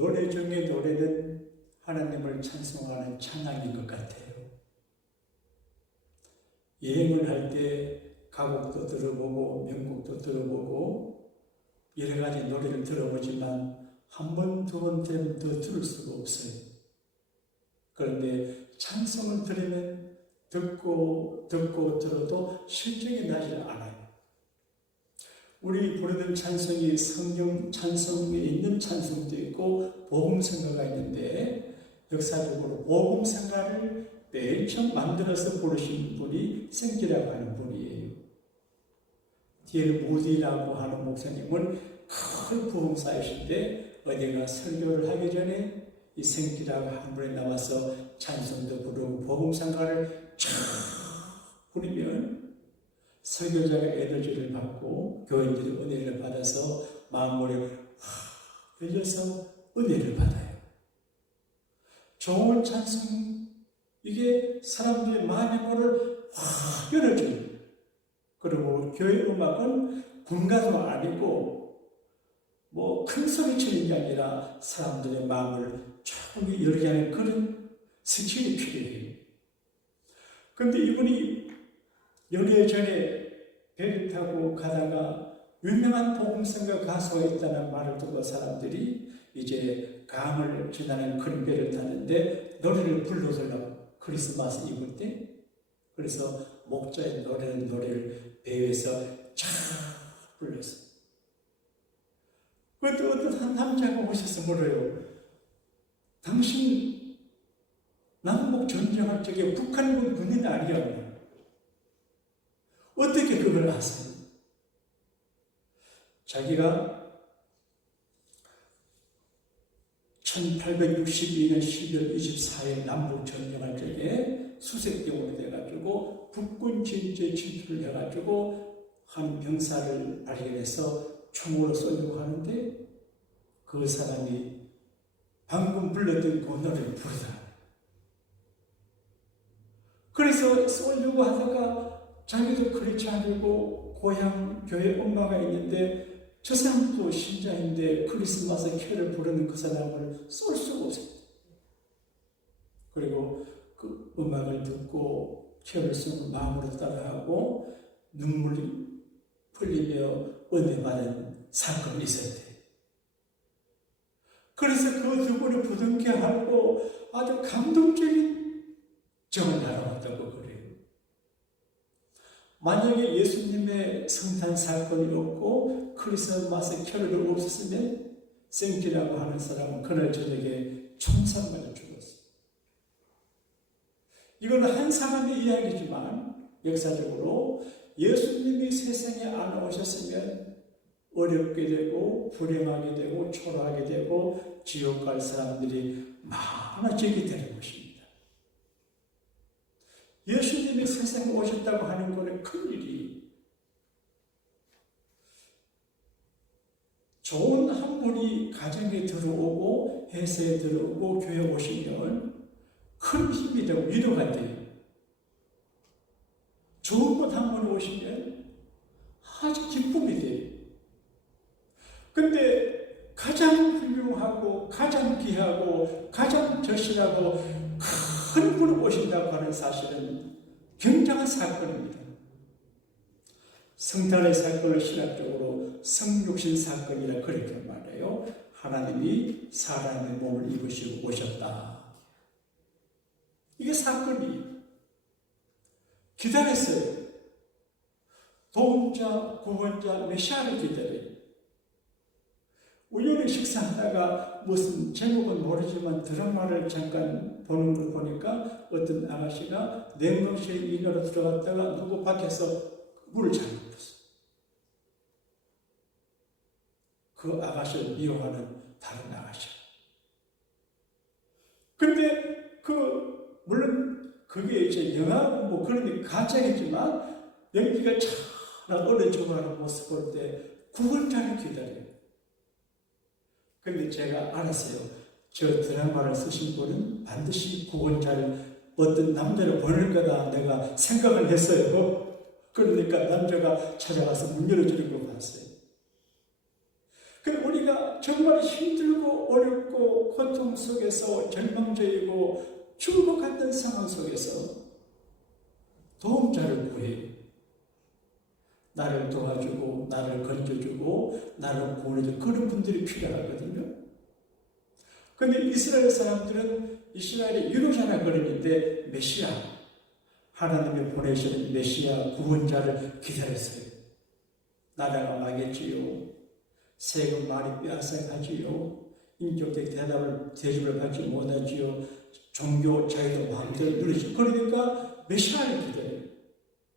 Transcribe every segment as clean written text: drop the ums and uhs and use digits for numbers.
노래 중에 노래는 하나님을 찬송하는 찬양인 것 같아요. 여행을 할 때 가곡도 들어보고 명곡도 들어보고 여러 가지 노래를 들어보지만 한 번, 두 번 되면 더 들을 수가 없어요. 그런데 찬송을 들으면 듣고 들어도 실증이 나지 않아요. 우리 부르는 찬송이 성경 찬송에 있는 찬송도 있고 복음성가가 있는데 역사적으로 복음성가를 맨 처음 만들어서 부르신 분이 생기라고 하는 분이에요. 디엘 무디라고 하는 목사님은 큰 복음사이신데 어디가 설교를 하기 전에 이 생기라고 한 분이 나와서 찬송도 부르고 복음성가를 쫙 부르면 설교자가 에너지를 받고 교인들이 은혜를 받아서 마음으로 흘려서 은혜를 받아요. 좋은 찬송, 이게 사람들의 마음의 문을 확 열어줘요. 그리고 교회 음악은 군가도 아니고 뭐 큰 소리 치는 게 아니라 사람들의 마음을 조금 열게 하는 그런 스킬이 필요해요. 그런데 이분이 연애 전에 배를 타고 가다가 유명한 복음성가 가수가 있다는 말을 듣고 사람들이 이제 강을 지나는 큰 배를 타는데 노래를 불러달라고 크리스마스 이브 때 그래서 목자의 노래를 배에서 쫙 불렀어요. 그때 어떤 한 남자가 오셔서 물어요. 당신 남북 전쟁할 적에 북한군 군인 아니었나? 어떻게 그걸 아세요? 자기가 1862년 12월 24일 남북 전쟁할 적에 수색대원이 돼가지고 북군 진지에 침투를 해가지고 한 병사를 발견해서 총으로 쏘려고 하는데 그 사람이 방금 불렀던 그 노래를 부르다. 그래서 쏘려고 하다가 자기도 그렇지 않고 고향 교회 엄마가 있는데 저 사람도 신자인데 크리스마스 캐럴 부르는 그 사람을 쏠 수가 없어요. 그리고 그 음악을 듣고 캐럴 쓰는 마음으로 따라하고 눈물이 풀리며 은혜 받은 사건이 있었대요. 그래서 그 두 분이 부둥켜하고 아주 감동적인 정을 나눠왔다고 그래요. 만약에 예수님의 성탄 사건이 없고 크리스마스 캐럴이 없었으면 생기라고 하는 사람은 그날 저녁에 총살만 죽었어요. 이거는 한 사람의 이야기지만 역사적으로 예수님이 세상에 안 오셨으면 어렵게 되고 불행하게 되고 초라하게 되고 지옥 갈 사람들이 많아지게 되는 것입니다. 예수님이 세상에 오셨다고 하는 것은 큰일이 좋은 한 분이 가정에 들어오고 회사에 들어오고 교회에 오시면 큰 힘이 되고 위로가 돼요. 좋은 분 한 분 오시면 아주 기쁨이 돼요. 근데 가장 훌륭하고 가장 귀하고 가장 절실하고 큰 분이 오신다고 하는 사실은 굉장한 사건입니다. 성탄의 사건을 신학적으로 성육신 사건이라 그렇게 말해요. 하나님이 사람의 몸을 입으시고 오셨다. 이게 사건이 기다렸어요. 도움자, 구원자, 메시아를 기다려요. 우연히 식사하다가 무슨 제목은 모르지만 드라마를 잠깐 보는 걸 보니까 어떤 아가씨가 냉동실에 일하러 들어갔다가 누구 밖에서 물을 잘못했어요. 그 아가씨를 미워하는 다른 아가씨. 근데 물론 그게 이제 영화고 뭐 그런 가짜겠지만 연기가 참 어려 죽어가는 모습 볼 때 구원자를 기다려요. 근데 제가 알았어요. 저 드라마를 쓰신 분은 반드시 구원자를 어떤 남자를 보낼 거다 내가 생각을 했어요. 그러니까 남자가 찾아가서 문 열어주는 걸 봤어요. 근데 우리가 정말 힘들고 어렵고 고통 속에서 절망적이고 죽을 것 같은 상황 속에서 도움자를 구해 나를 도와주고 나를 건져주고 나를 구원해주고 그런 분들이 필요하거든요. 그런데 이스라엘 사람들은 이스라엘의 유로자라 그러는데 메시아, 하나님이 보내시는 메시아 구원자를 기다렸어요. 나라가 망했지요. 세금 많이 빼앗아가지요. 인격적 대접을 받지 못하지요. 종교 자유도 마음대로 누리죠. 그러니까 메시아를 기다려요.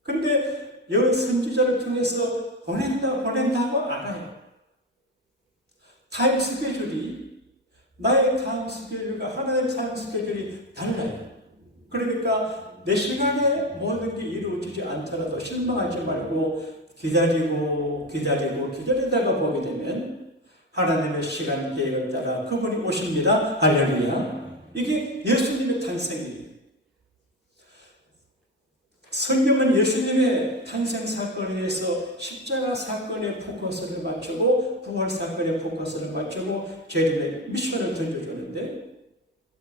근데 여러 선지자를 통해서 보낸다고 알아요. 타임 스케줄이, 나의 타임 스케줄과 하나님의 타임 스케줄이 달라요. 그러니까 내 시간에 모든 게 이루어지지 않더라도 실망하지 말고 기다리다가 보게 되면 하나님의 시간 계획을 따라 그분이 오십니다. 할렐루야. 이게 예수님의 탄생이에요. 성경은 예수님의 탄생 사건에 의해서 십자가 사건에 포커스를 맞추고 부활 사건에 포커스를 맞추고 재림의 미션을 던져주는데,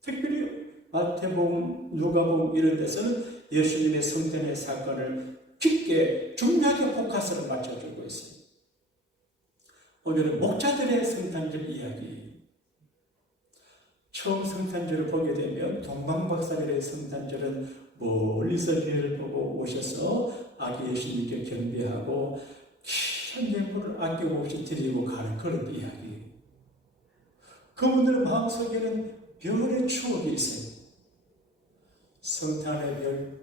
특별히 마태복음, 누가복음 이런 데서는 예수님의 성탄의 사건을 깊게 중요하게 포커스를 맞춰주고 있어요. 오늘은 목자들의 성탄절 이야기. 처음 성탄절을 보게 되면 동방박사들의 성탄절은 멀리서 해를 보고 오셔서 아기 예수님께 경배하고 큰 예물을 아낌없이 드리고 가는 그런 이야기. 그분들 마음속에는 별의 추억이 있어요. 성탄의 별,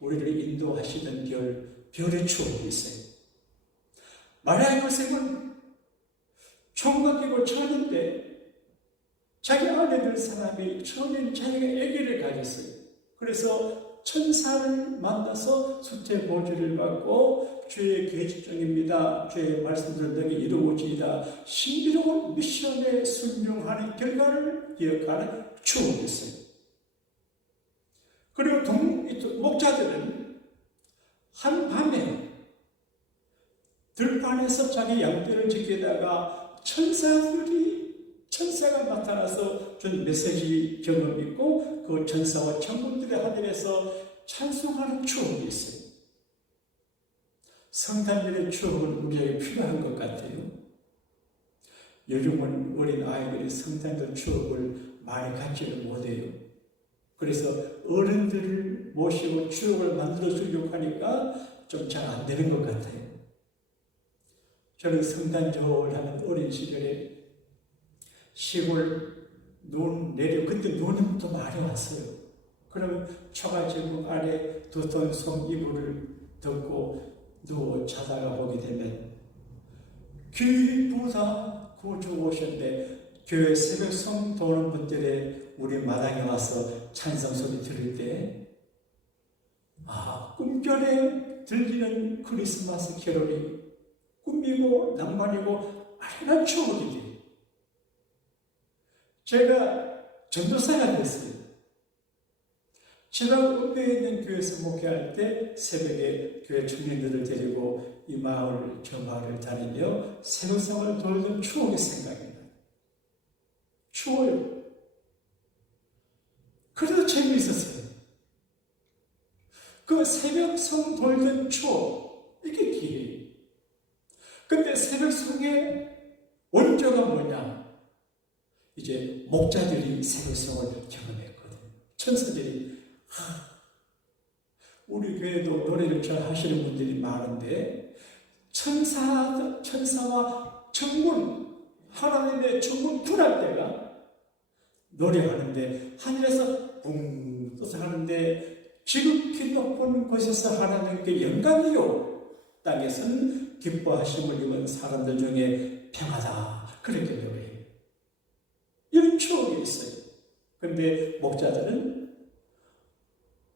우리를 인도하시는 별의 추억이 있어요. 마리아 요셉은 총각이고 처녀인데 자기 안에 들 사람이 처음엔 자기가 아기를 가졌어요. 그래서 천사를 만나서 수태 보지를 받고 주의 계집종입니다. 주의 말씀을 너에게 이루어지이다. 신비로운 미션에 순종하는 결과를 기억하는 추억이 있어요. 그리고 목자들은 한밤에 들판에서 자기 양떼를 지키다가 천사가 나타나서 준 메시지 경험이 있고 그 천사와 천군들의 하늘에서 찬송하는 추억이 있어요. 성탄절의 추억은 우리에게 필요한 것 같아요. 요즘은 어린 아이들이 성탄절 추억을 많이 갖지를 못해요. 그래서 어른들을 모시고 추억을 만들어 주려고 하니까 좀 잘 안 되는 것 같아요. 저는 성탄절 하는 어린 시절에 시골 눈 내려, 그때 눈이 또 많이 왔어요. 그러면 초가제국 아래 두터운 솜 이불을 덮고 누워 자다가 보게 되면 교회보다 구주 오셨는데 교회 새벽송 도는 분들의 우리 마당에 와서 찬송 소리 들을 때 꿈결에 들리는 크리스마스 캐롤이 꿈이고 낭만이고 아련한 추억이 돼요. 제가 전도사가 됐어요. 제가 읍내에 있는 교회에서 목회할 때 새벽에 교회 청년들을 데리고 이 마을 저 마을을 다니며 새벽성을 돌던 추억이 생각이 나요. 추워요. 그래도 재미있었어요. 그 새벽성 돌던 추억, 이게 길이에요. 근데 새벽성의 원조가 뭐냐? 이제 목자들이 새벽성을 경험했거든요. 천사들이 우리 교회도 노래를 잘 하시는 분들이 많은데 천사와 천군, 하나님의 천군 분할 때가 노래하는데 하늘에서 붕 떠서 하는데 지극히 높은 곳에서 하나님께 영광이요 땅에서는 기뻐하심을 입은 사람들 중에 평하다, 그렇게 노래해요. 이런 추억이 있어요. 그런데 목자들은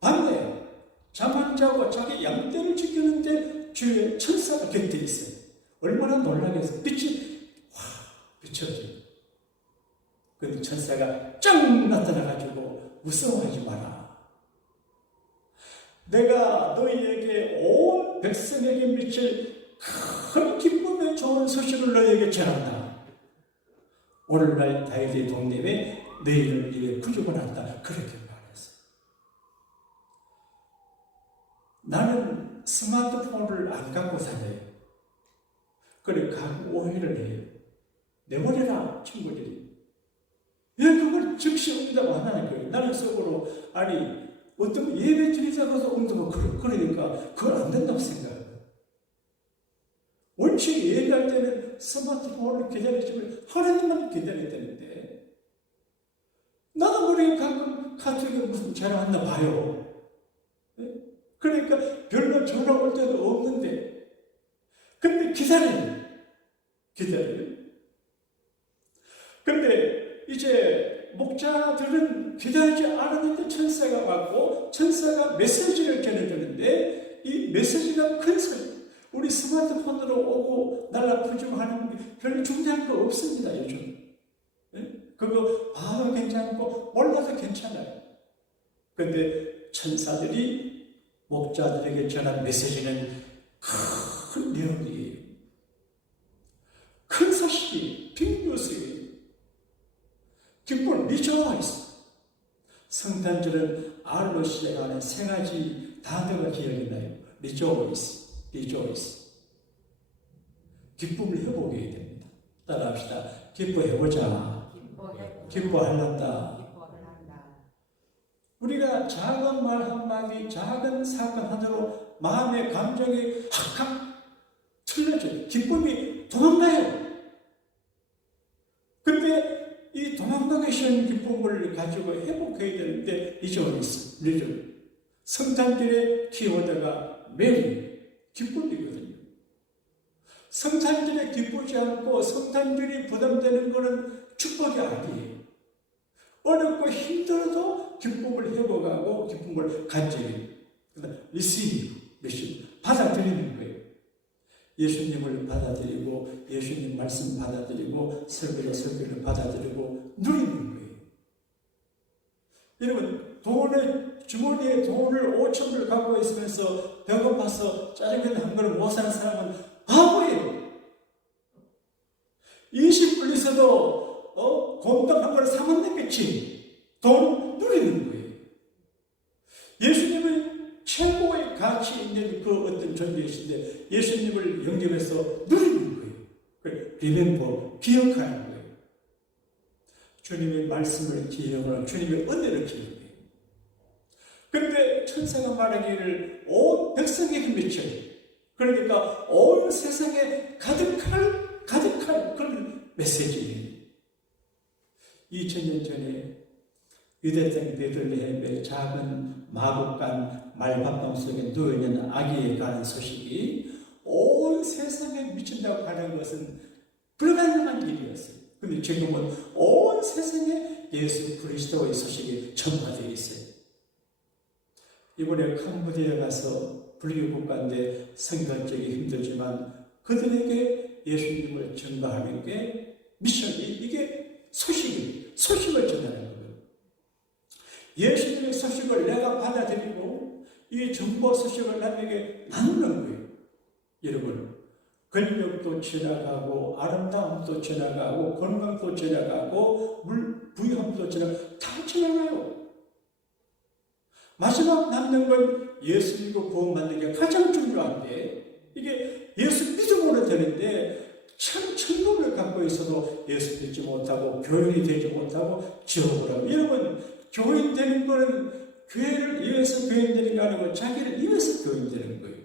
밤에 잠 안 자고 자기 양떼를 지키는데 주위에 천사가 곁에 있어요. 얼마나 놀라겠어요. 빛이 비춰져요. 그런데 천사가 짱 나타나가지고 무서워하지 마라. 내가 너희에게 온 백성에게 미칠 큰 기쁨의 좋은 소식을 너희에게 전한다. 오늘날 다윗의 동네에 너희를 위해 구주가 났다. 그렇게 말했어요. 나는 스마트폰을 안 갖고 살아요. 그래 가끔 오해를 해요. 내버려라 친구들이. 왜 그걸 즉시 응답 안 하는 거예요? 나는 속으로 아니 어떤 예배 드리자고서 응답을 그러니까 그걸 안 된다고 생각해요. 원칙 예배할 때는 스마트폰을 기다리시면 하나님만 기다렸다는데 나도 모르게 가끔 카톡에 무슨 전화 왔나 봐요. 그러니까 별로 전화 올 때도 없는데 근데 기다려요. 근데 이제 목자들은 기다리지 않았는데 천사가 왔고 천사가 메시지를 전해주는데 이 메시지가 큰 소리. 우리 스마트폰으로 오고 날라 푸짐하는 게 별로 중요한 거 없습니다. 요즘. 그거 봐도 괜찮고 몰라도 괜찮아요. 근데 천사들이 목자들에게 전한 메시지는 큰 내용이에요. 큰 소식이 빅뉴스예요. 기쁨을 리조이스. 성탄절은 R로 시작하는 세 가지 단어가 기억이 나요. 리조이스. 기쁨을 회복해야 됩니다. 따라합시다. 기뻐해보자. 기뻐하란다. 우리가 작은 말 한마디, 작은 사건 하나로 마음의 감정이 확 틀려져요. 기쁨이 도망가요. 근데 이 도망가기 쉬운 기쁨을 가지고 회복해야 되는데 리조이스. 성탄절의 키워드가 메리, 기쁨이거든요. 성탄절에 기쁘지 않고 성탄절이 부담되는 것은 축복이 아니에요. 어렵고 힘들어도 기쁨을 회복하고 기쁨을 간절히 receive, 받아들이는 거예요. 예수님을 받아들이고 예수님 말씀 받아들이고 설교를 받아들이고 누리는 거예요. 여러분 주머니에 돈을 5,000불 갖고 있으면서 배고파서 짜장면 한 그릇 못 사는 사람은 바보예요. 20불 있어도 곰탕 한 그릇 사면 되겠지. 돈 누리는 거예요. 예수님은 최고의 가치 있는 그 어떤 존재이신데 예수님을 영접해서 누리는 거예요. 리멤버, 기억하는 거예요. 주님의 말씀을 기억하고 주님의 은혜를 기억해요. 그런데 천사가 말하기를 온 백성에게 미쳐요. 그러니까 온 세상에 가득할 그런 메시지예요. 2000년 전에 유대 땅 베들레헴의 작은 마국간 말밭방 속에 누워있는 아기에 관한 소식이 온 세상에 미친다고 하는 것은 불가능한 일이었어요. 그런데 지금은 온 세상에 예수 그리스도의 소식이 전파되어 있어요. 이번에 캄보디아에 가서 불교 국가인데 생각적이 힘들지만 그들에게 예수님을 전파하는 게 미션이 이게 소식을 전하는 거예요. 예수님의 소식을 내가 받아들이고 이 정보 소식을 남에게 나누는 거예요. 여러분 권력도 지나가고 아름다움도 지나가고 건강도 지나가고 부유함도 다 지나가요. 마지막 남는 건 예수 믿고 구원받는 게 가장 중요한데 이게 예수 믿음으로 되는데 참 천국을 갖고 있어도 예수 믿지 못하고 교인이 되지 못하고 지옥을 하고 여러분 교인 되는 거는 교회를 위해서 교인 되는 게 아니고 자기를 위해서 교인 되는 거예요.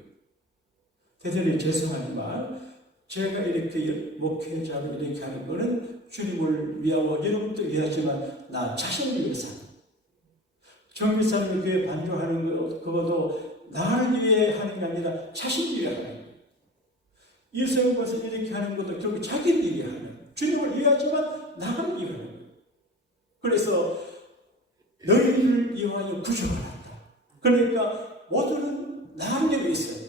대단히 죄송하지만 제가 이렇게 목회자로 이렇게 하는 거는 주님을 위하고 여러분도 위하지만 나 자신을 위해서 하는 정비사를 교회 반주하는 거 그것도 나를 위해 하는 게 아니라 자신을 위해 하는 거예요. 이성을 것을 이렇게 하는 것도 결국 자기를 위해 하는 거예요. 주님을 위하지만 나를 위해 하는 거예요. 그래서 너희를 위하여 구주가 났다. 그러니까 모두는 나를 위해 있어요.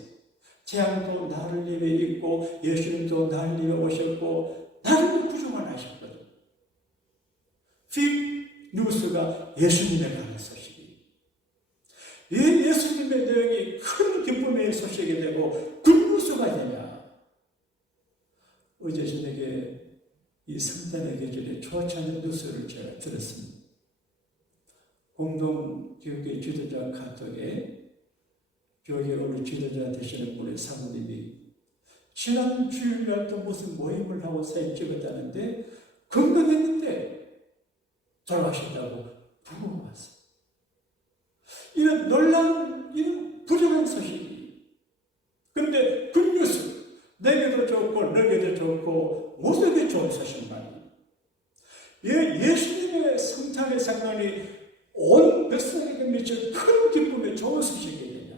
재앙도 나를 위해 있고 예수님도 나를 위해 오셨고 나를 위해 구주만 하셨거든. 뉴스가 예수님에 관한 소식이. 왜 예수님의 내용이 큰 기쁨의 소식이 되고 굿뉴스가 되냐? 어제 저녁에 이 성탄의 계절에 좋지 않은 뉴스를 제가 들었습니다. 공동교육의 지도자 카톡에 교육의 어느 지도자 되시는 분의 사모님이 지난 주일날도 무슨 모임을 하고 사진 찍었다는데 건강했는데 돌아가셨다고 부고가 왔어요. 이런 놀라운, 이런 부정한 소식이. 그런데 굿뉴스, 내게도 좋고 너에게도 좋고 모두에게 좋은 소식만이. 예수님의 성탄의 상관이 온 백성에게 미칠 큰 기쁨의 좋은 소식이냐.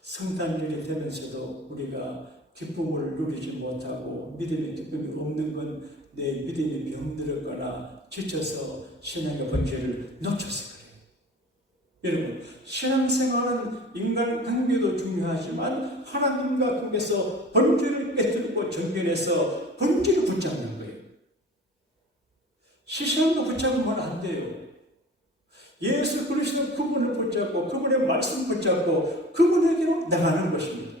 성탄일이 되면서도 우리가 기쁨을 누리지 못하고 믿음의 기쁨이 없는 건 내 믿음이 병들었거나 지쳐서 신앙의 본질을 놓쳐서 그래요. 여러분, 신앙생활은 인간관계도 중요하지만 하나님과 관계에서 본질을 깨뜨리고 정결해서 본질을 붙잡는 거예요. 시선도 붙잡으면 안 돼요. 예수 그리스도 그분을 붙잡고 그분의 말씀 붙잡고 그분에게로 나가는 것입니다.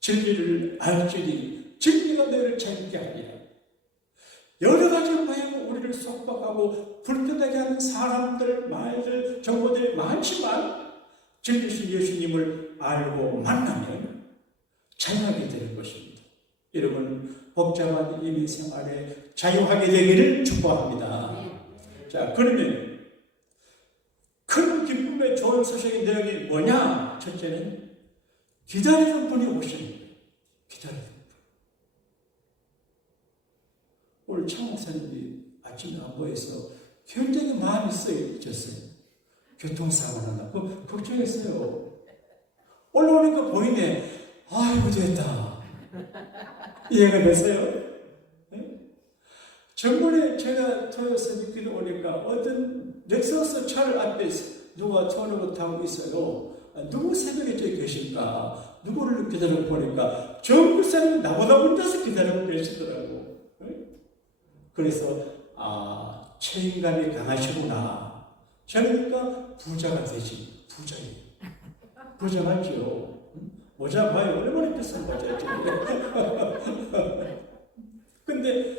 진리를 알지니 진리가 너희를 자유케 하리라. 여러 가지 모양으로 우리를 속박하고 불편하게 하는 사람들, 말들, 정보들이 많지만 진리신 예수님을 알고 만나면 자유하게 되는 것입니다. 여러분, 복잡한 인생생활에 자유하게 되기를 축복합니다. 자, 그러면 큰 기쁨의 좋은 소식의 내용이 뭐냐? 첫째는 기다리는 분이 오시는 거예요. 기다리는 분. 오늘 차 목사님이 아침에 안보에서 굉장히 마음이 쓰여졌어요. 교통사고 나고 걱정했어요. 올라오니까 보이네. 아이고 됐다. 이해가 되세요? 네? 전번에 제가 토요일에 길에 오니까 어떤 렉서스 차를 앞에 누가 저러고 타고 있어요. 누구 새벽에 저기 계실까? 누구를 기다리고 보니까 전부 사람이 나보다 혼자서 기다리고 계시더라고. 그래서 책임감이 강하시구나. 저러니까 부자가 되지. 부자예요. 부자 맞죠? 모자 봐요. 얼마나 비싼 모자지. 근데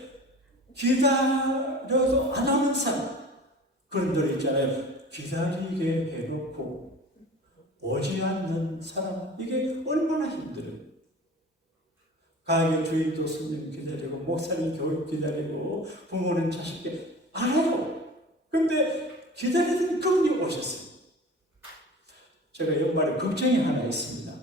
기다려도 안 오는 사람. 그런 노래 있잖아요. 기다리게 해놓고 오지 않는 사람. 이게 얼마나 힘들어요. 가게 주인도 손님 기다리고 목사님 교육 기다리고 부모는 자식께 알아요. 근데 기다리던 그분이 오셨어요. 제가 연말에 걱정이 하나 있습니다.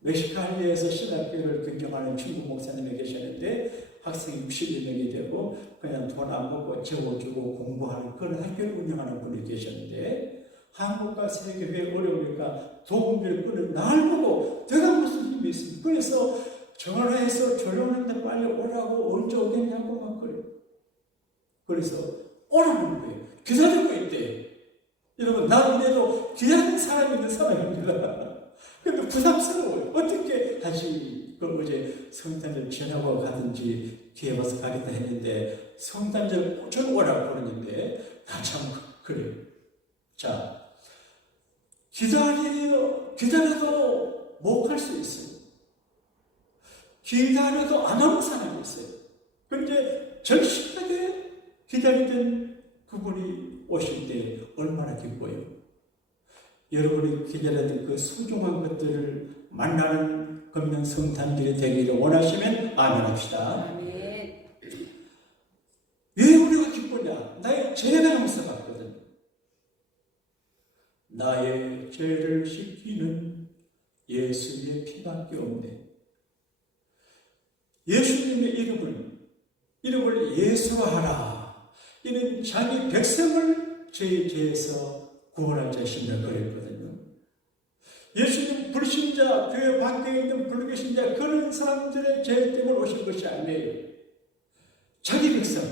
멕시코에서 신학교를 경영하는 친구 목사님이 계셨는데 학생이 60여 명이 되고 그냥 돈 안 받고 적어주고 공부하는 그런 학교를 운영하는 분이 계셨는데 한국과 세계회 어려우니까 도움을 끊은 날 보고 내가 무슨 힘이 있습니까? 그래서 전화해서 조용한데 빨리 오라고 언제 오겠냐고 막 그래요. 그래서 오라는 거예요. 기다리고 있대. 여러분, 나 이래도 기다리는 사람이 있는 사람입니다. 근데 부담스러워요. 어떻게 다시 어제 성탄절 지나고 가든지 기회 봐서 가겠다 했는데 성탄절 전 오라고 그러는데 나 참 그래요. 자, 기다려도 못 갈 수 있어요. 기다려도 안 오는 사람이 있어요. 그런데 절실하게 기다리던 그분이 오실 때 얼마나 기뻐요. 여러분이 기다렸던 그 소중한 것들을 만나는 금년 성탄절이 되기를 원하시면 아멘 합시다. 아멘. 왜 우리가 기쁘냐? 나의 죄가 용서받거든. 나의 죄를 씻기는 예수의 피밖에 없네. 예수님의 이름을 예수하라. 이는 자기 백성을 죄에서 구원할 자신이라고 그랬거든요. 예수님 불신자, 교회 밖에 있는 불교신자 그런 사람들의 죄 때문에 오신 것이 아니에요. 자기 백성,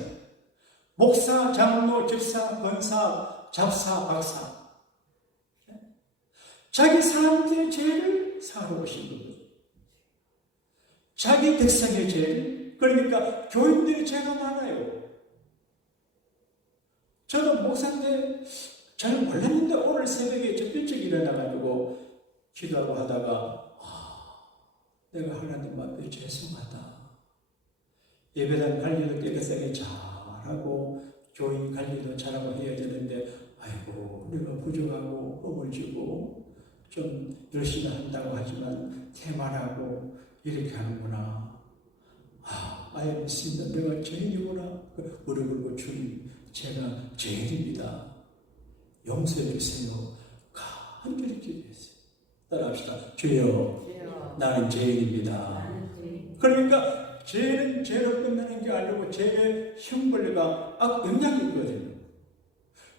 목사, 장로, 집사, 권사, 잡사, 박사 자기 사람들의 죄를 사러 오신 겁니다. 자기 백성의 죄, 그러니까 교인들의 죄가 많아요. 저는 목사인데 저는 몰랐는데 오늘 새벽에 저 일찍 일어나가지고 기도하고 하다가 내가 하나님 앞에 죄송하다. 예배당 관리도 깨끗하게 잘하고 교인 관리도 잘하고 해야 되는데 아이고 우리가 부족하고 허물지고 좀 열심히 한다고 하지만 태만하고 이렇게 하는구나. 아예 믿습니다. 내가 죄인이구나. 무릎 꿇고 주님 제가 죄인입니다. 용서해 주세요. 간절히 기도했어요. 따라합시다. 주여 나는 죄인입니다. 그러니까 죄는 죄로 끝나는 게 아니고 죄의 형벌과 영향이 있거든요.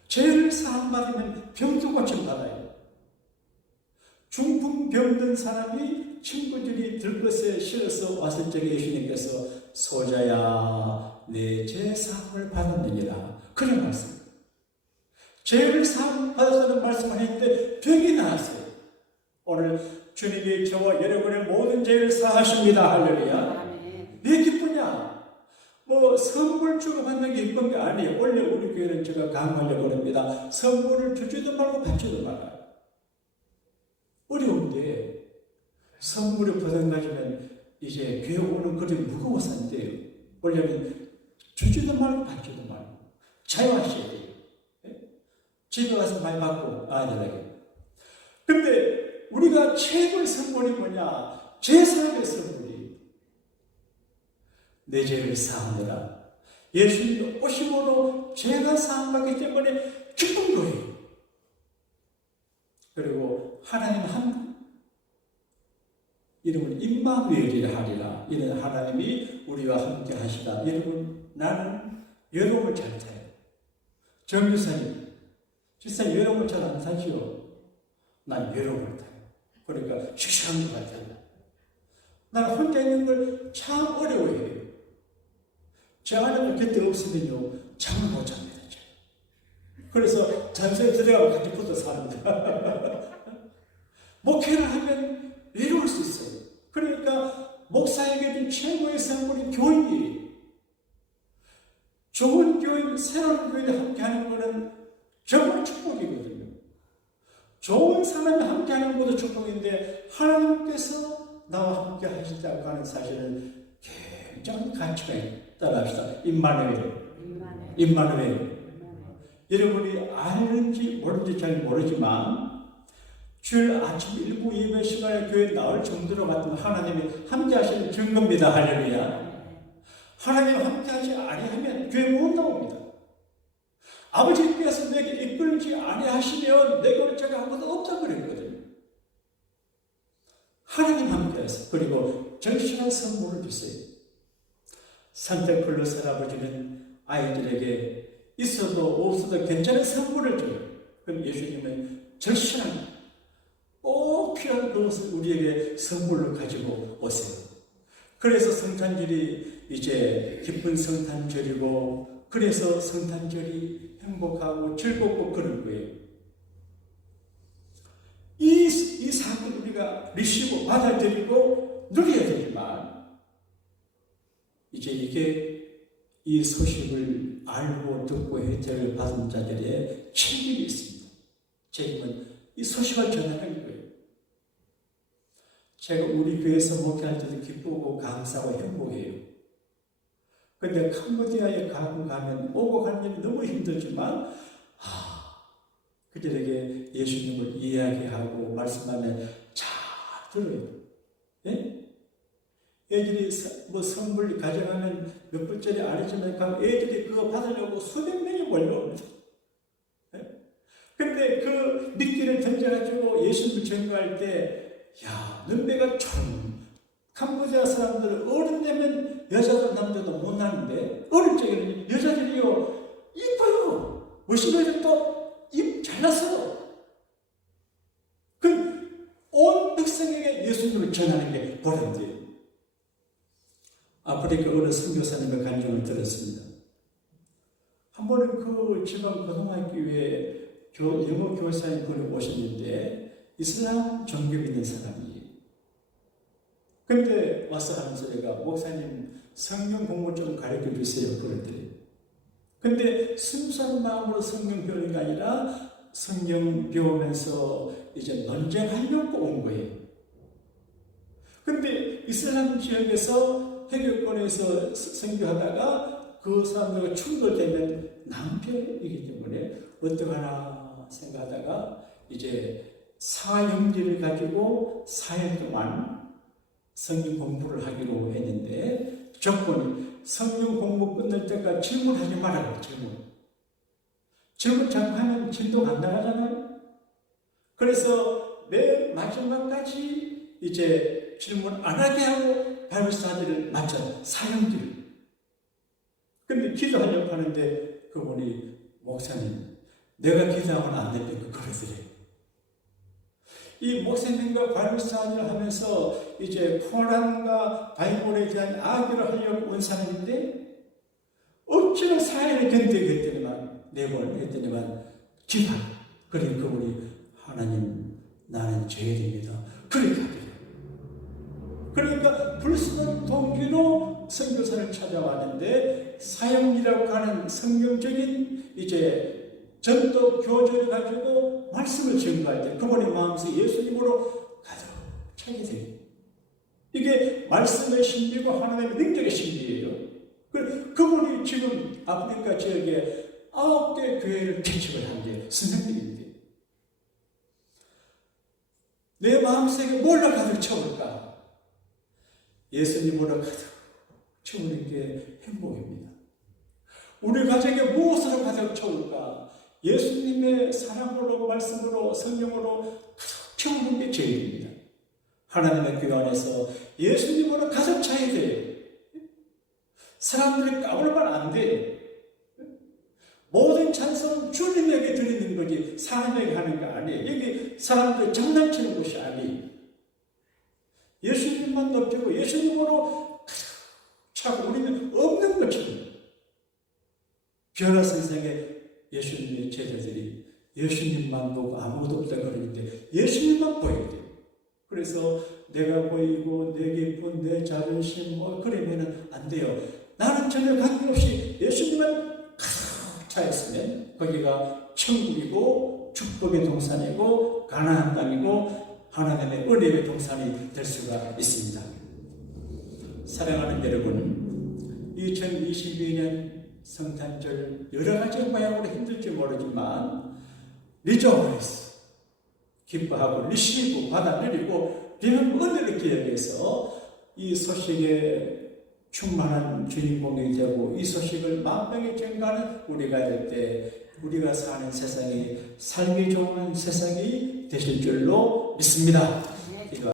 죄를 사함받으면 병도 고침받아요. 중풍 병든 사람이 친구들이 들것에 실어서 왔을 적에 예수님께서 소자야 내 죄 사함을 받았느니라 그런 말씀. 죄를 사함받았다는 말씀을 했는데 병이 나왔어요. 오늘 주님이 저와 여러분의 모든 죄를 사하십니다. 할렐루야. 왜 기쁘냐? 뭐 선물 주고 받는 게 기쁜 게 아니에요. 원래 우리 교회는 제가 강조하려고 합니다. 선물을 주지도 말고 받지도 말아요. 어려운데 선물을 받아가지면 이제 교회 오는 그릇이 무거워서 안 돼요. 원래는 주지도 말고 받지도 말고 자유하셔야 돼요. 집에 가서 많이 받고 아들에게. 근데 우리가 최고의 선물이 뭐냐? 제사의 선물이 내 죄를 사하느라 예수님 오심으로 죄가 사함받기 때문에 기쁜 거예요. 그리고 하나님 한 이름은 임마누엘이라 하리라. 이는 하나님이 우리와 함께 하시다. 여러분 나는 외로움을 잘 타요. 정교사님実際 외로움을 잘 안 타지요. 난 외로움을 타요. 그러니까 씩씩한 것 같아요. 난 혼자 있는 걸 참 어려워해요. 제 아내는 곁에 없으면요 잠을 못 잡니다. 그래서 잔소리 들어가고 같이 붙어 삽니다. 목회를 하면 외로울 수 있어요. 그러니까 목사에게 준 최고의 선물이 교인이에요. 좋은 교인, 새로운 교인이 함께하는 것은 정말 축복이거든요. 좋은 사람이 함께하는 것도 축복인데 하나님께서 나와 함께 하시다고 하는 사실은 굉장히 가치가 있다. 임마누엘. 여러분이 아는지 모르는지 잘 모르지만 주일 아침 일부 예배 시간에 교회에 나올 정도로 같으면 하나님이 함께 하시는 증거입니다. 할렐루야. 하나님 함께 하지 아니하면 교회 못 나옵니다. 아버지께서 내게 이끌지 아니하시면 내게 올 자가 아무도 없다고 그랬거든요. 하나님 함께 하세요. 그리고 절실한 선물을 주세요. 산타클로스 할아버지는 아이들에게 있어도 없어도 괜찮은 선물을 줘요. 그럼 예수님은 절실한 꼭 필요한 그것을 우리에게 선물로 가지고 오세요. 그래서 성탄절이 이제 기쁜 성탄절이고 그래서 성탄절이 행복하고 즐겁고 그런 거예요. 이 사건을 우리가 리시브 받아들이고 누려야 되지만 이제 이게 이 소식을 알고 듣고 혜택을 받은 자들의 책임이 있습니다. 책임은 이 소식을 전하는 거예요. 제가 우리 교회에서 목회할 때도 기쁘고 감사하고 행복해요. 근데 캄보디아에 가면 오고 가는 일이 너무 힘들지만 그들에게 예수님을 이야기하고 말씀하면 잘 들어요. 예? 애들이 뭐 선물 가져가면 몇 분짜리 아니지만 애들이 그거 받으려고 수백 명이 몰려옵니다. 근데 그 미끼를 던져가지고 예수님을 전거할 때 눈매가 총 캄보디아 사람들은 어른 되면 여자도 남자도 못나는데 어릴 적에는 여자들이요 이뻐요. 멋있는 또 입 잘났어요. 온 백성에게 예수님을 전하는 게 보람돼요. 아프리카 어느 선교사님의 간증을 들었습니다. 한 번은 그 지방 고등학교에 영어 교사님 분이 오셨는데 이슬람 종교 믿는 사람이에요. 근데 와서 하는 소리가 목사님 성경 공부 좀 가르쳐 주세요 그러더래요. 근데 순수한 마음으로 성경 배우는 게 아니라 성경 배우면서 이제 논쟁하려고 온 거예요. 근데 이슬람 지역에서 해교권에서 선교하다가 그 사람들과 충돌되면 낭패이기 때문에 어떡하나 생각하다가 이제 사형제를 가지고 4일 동안 성경 공부를 하기로 했는데 조건이 성경 공부 끝날 때까지 질문하지 말아요. 질문 자꾸 하면 진도가 안 나가잖아요. 그래서 맨 마지막까지 이제 질문 안 하게 하고 바이블 스터디를 마쳐 사형제를. 근데 기도하려고 하는데 그분이 목사님 내가 기도하면 안 됩니까? 그러더래요. 이 목사님과 바이블 스터디를 하면서 이제 코란과 바이블에 대한 악의를 하려고 온 사람인데 억지로 사회를 견디겠더니만 4번 했더니만 기도하라. 그러니 그분이 하나님 나는 죄인입니다. 그렇게 하더래요. 그러니까 불순한 동기로 선교사를 찾아왔는데 사형이라고 하는 성경적인 이제 전도 교조를 가지고 말씀을 증거할 때 그분의 마음에서 예수님으로 가득 차게 돼요. 이게 말씀의 신비고 하나님의 능력의 신비예요. 그분이 지금 아프리카 지역에 9개 교회를 개척을 한 게 선생님인데 내 마음속에 뭘로 가득 채울까? 예수님으로 가득 채우는 게 행복입니다. 우리 가정에 무엇으로 가득 채울까? 예수님의 사랑으로, 말씀으로, 성령으로 가득 채우는 게 죄입니다. 하나님의 교회 안에서 예수님으로 가득 차야 돼요. 사람들이 까불면 안 돼요. 모든 찬송은 주님에게 드리는 거지 사람에게 하는 거 아니에요. 여기 사람들 장난치는 것이 아니에요. 예수님만 높이고 예수님으로 가득 차고 우리는 없는 것처럼. 변화 선생의 예수님의 제자들이 예수님만 보고 아무것도 없다 그러는데 예수님만 보여야 돼요. 그래서 내가 보이고 내 기쁨, 내 자존심 그러면 안 돼요. 나는 전혀 관계없이 예수님만 가득 차 있으면 거기가 천국이고 축복의 동산이고 가나안 땅이고 하나님의 은혜의 동산이 될 수가 있습니다. 사랑하는 여러분, 2022년 성탄절 여러 가지 모양으로 힘들지 모르지만 리조이스 기뻐하고 리시고 받아들이고 비는 은혜를 기억해서 이 소식에 충만한 주인공이 되고 이 소식을 만병에 전가하는 우리가 될 때 우리가 사는 세상이 살기 좋은 세상이 되실 줄로 믿습니다.